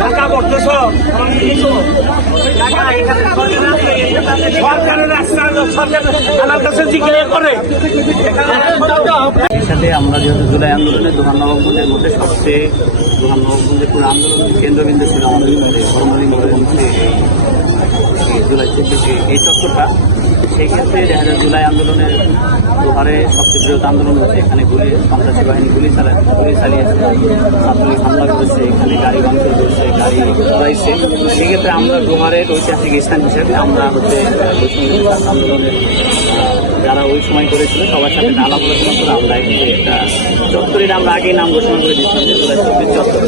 ঢাকা পড়তেছ সরকারের রাস্তা সরকার আমার কাছে জিজ্ঞাসা করে। সাথে আমরা যেহেতু জুলাই আন্দোলনে দোহান নবাবগঞ্জের মধ্যে সবচেয়ে দোহান নবাবগঞ্জের পুরো আন্দোলনের কেন্দ্রবিন্দু ছিল আমাদের ধর্মলী মোড়ে জুলাই 24 এই চত্বরটা। সেই ক্ষেত্রে দেখা যায় জুলাই আন্দোলনের দোহারে সবচেয়ে বৃহৎ আন্দোলন হচ্ছে। এখানে সন্ত্রাসী বাহিনী গুলি চালিয়েছে, ছাত্রলীগ হামলা করেছে, এখানে গাড়ি ভাঙচুর করেছে, গাড়ি চলাইছে। সেক্ষেত্রে আমরা দোহারের ঐতিহাসিক স্থান হিসেবে আমরা আন্দোলনের যারা ওই সময় করেছিল সবার সাথে আলাপ আলোচনা করে আমরা একটা চত্বরের আমরা আগেই নাম ঘোষণা করে দিচ্ছিলাম যে জুলাই 24 চত্বর।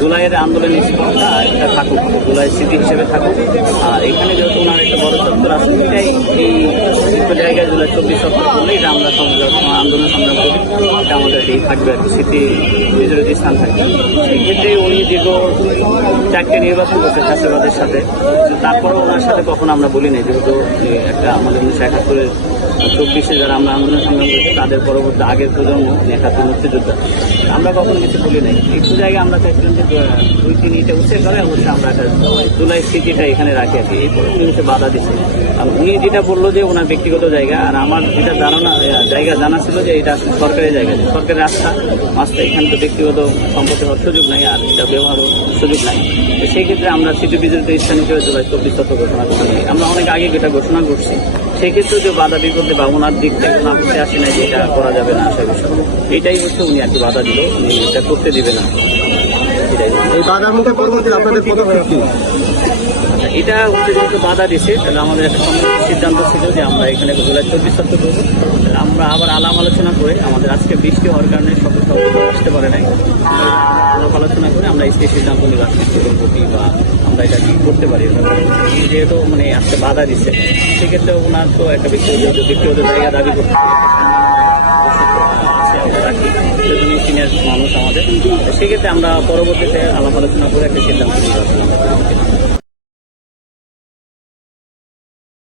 জুলাইয়ের আন্দোলনের স্মরণটা এটা থাকুক, জুলাই স্মৃতি হিসেবে থাকুক। আর এখানে যেহেতু ওনার একটা বড় চত্বর আছে, এটাই এই জায়গায় জুলাই 24 চত্বর করলে এটা আমরা আন্দোলন সংগ্রাম করি, এটা আমাদের এই থাকবে আর কি, স্মৃতি বিজড়িত স্থান থাকবে। সেই ক্ষেত্রে উনি দীর্ঘ 4টে নির্বাচন করছে ফ্যাসিবাদের সাথে, তারপরেও ওনার সাথে কখনো আমরা বলি নাই, যেহেতু একটা আমাদের 1971-এর 24-এ যারা আমরা আন্দোলন সংগ্রাম করেছি তাদের পরবর্তী আগের প্রজন্ম 71 মুক্তিযোদ্ধা, আমরা কখনো কিছু বলি নাই। একটু জায়গায় আমরা চাইছিলাম যে 2-3 ইটে উঠে করে অবশ্যই আমরা একটা জুলাই স্মৃতিটা এখানে রাখি আর কি। এরপরে উনি হচ্ছে বাধা দিচ্ছে। আর উনি যেটা বললো যে ওনার ব্যক্তিগত জায়গা, আর আমার যেটা জানা ছিল যে এটা সরকারি জায়গা, সরকারি রাস্তা মাছটা, এখানে তো ব্যক্তিগত সম্পত্তি হওয়ার সুযোগ নাই আর এটা ব্যবহারও সুযোগ নাই। তো সেই ক্ষেত্রে আমরা স্মৃতি বিজড়িত স্থান হিসেবে জুলাই 24 চত্বর ঘোষণা করছি। আমরা অনেক আগে এটা ঘোষণা করছি। সেক্ষেত্রে যে বাধা বিপদে বা ওনার দিক থেকে ওনার হাতে আসে না যে এটা করা যাবে না, আশা বিষয় এইটাই হচ্ছে উনি আর কি বাধা দিল, উনি এটা করতে দিবে না। এই বাধার মধ্যে পরবর্তী আপনাদের পদক্ষেপ কি? এটা হচ্ছে যেহেতু বাধা দিচ্ছে, তাহলে আমাদের একটা সিদ্ধান্ত ছিল যে আমরা এখানে জুলাই 24 চত্বর করবো। আমরা আবার আলাপ আলোচনা করে, আমাদের আজকে বৃষ্টি হওয়ার কারণে সকল আসতে পারে নাই, আলাপ আলোচনা করে আমরা এই সিদ্ধান্ত নিলাম কি বা আমরা এটা কি করতে পারি। যেহেতু মানে আজকে বাধা দিচ্ছে, সেক্ষেত্রে ওনার তো একটা ব্যক্তিগত জায়গা দাবি করতে রাখি, সিনিয়র মানুষ আমাদের। সেক্ষেত্রে আমরা পরবর্তীতে আলাপ আলোচনা করে একটা সিদ্ধান্ত নিলাম।